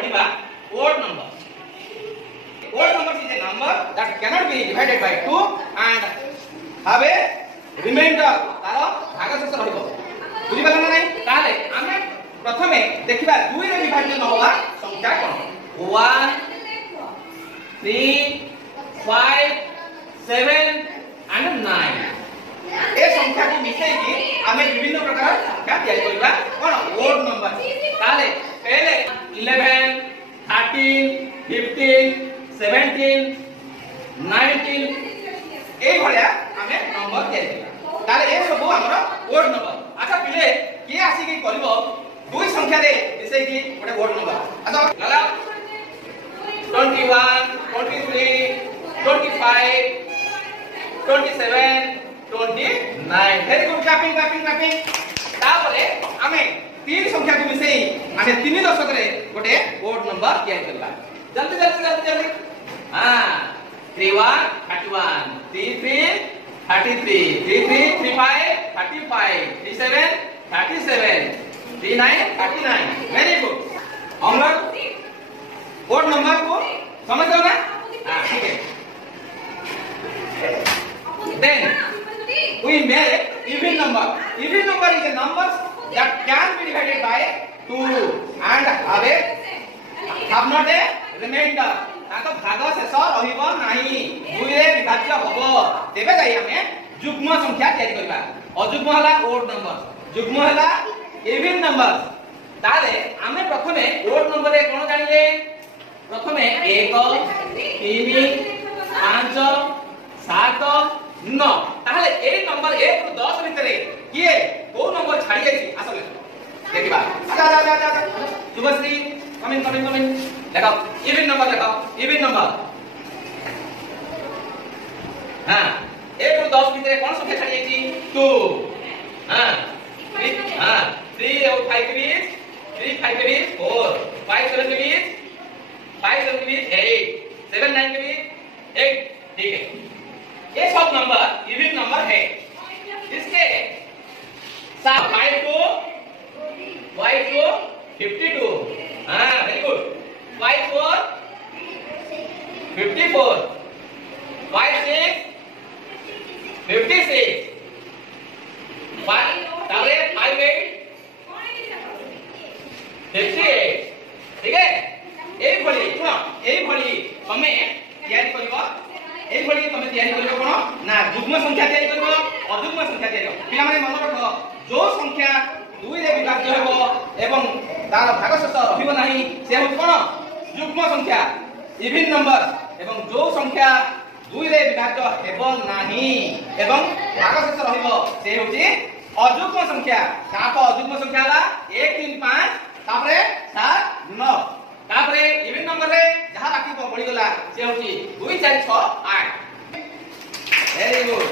पढ़िबा odd number. Odd number is a number that cannot be divided by 2 and have a remainder तारो भाग शेष रहइबो बुझि पाला नै ताले आमे प्रथमे देखिबा 2 रे विभाज्य न होबा संख्या कोन 1 3 5 7 and 9 ए संख्या को मिसै कि आमे विभिन्न प्रकार संख्या तैयारी करबा कोन ओड नंबर ताले पहले 11 13 15 17 19 ए भलिया आमे नंबर तैयारी करबा ताले ए सब हमर ओड नंबर अच्छा पिले के आसी कि करबो दुई संख्या रे मिसै कि गोटे ओड नंबर अच्छा लगा 21 23 25 27 29 very good clapping तापरे आमे तीन संख्या को मिसई आमे तीन दशक रे गोटे ओड नंबर तैयार करबा जल्दी हां 31 31 33 33 33 35 35 37 37 39 39 very good हम लोग ओड नंबर को समझ गए ना हां ठीक है then we make even number is a number that can be divided by 2 and have not a remainder ताको भाग शेष रहिबो नाही 2 रे विभाज्य होबो तेबे जाई हमें युग्म संख्या तैयारी करबा अयुग्म हला ओड नंबर युग्म हला इवन नंबर ताले हमें प्रथमे ओड नंबर रे कोन जानिले प्रथमे 1 3 5 7 9 ताहले ए नंबर 1 रु 10 भितरे किए को नंबर छाडी जाई आसले देखिबा जा शुभश्री कमिंग देखो इवन नंबर हां 1 रु 10 भितरे कोन संख्या छाडी जाई 2 हां 3 और 5 के बीच 3 5 के बीच 4 5 7 के बीच 5 7 के बीच 8 7 9 के बीच 8 ठीक है ये सब नंबर इवन नंबर है इसके साथ 5 to 52 हां वेरी गुड 5 4 54 5 6 56 5 तारे 5 8 58 ठीक है ए भली सुनो ए भली तमे तैयारी करबो ए भली तमे तैयारी करबो कोन ना युग्म संख्या तैयारी करबो अयुग्म संख्या तैयारी करबो पिला माने मन रखो जो संख्या 2 रे विभाज्य हेबो एवं तार भाग शेष रहिबो नाही से हो कोन युग्म संख्या इवन नंबर एवं जो संख्या 2 रे विभाज्य हेबो नाही एवं भाग शेष रहिबो से होची अयुग्म संख्या ताको अयुग्म संख्या ला 1 3 5 तापरे 7 9 तापरे इवन नंबर रे जहा बाकी पड़ी गला से होची 2 4 6 8 वेरी गुड।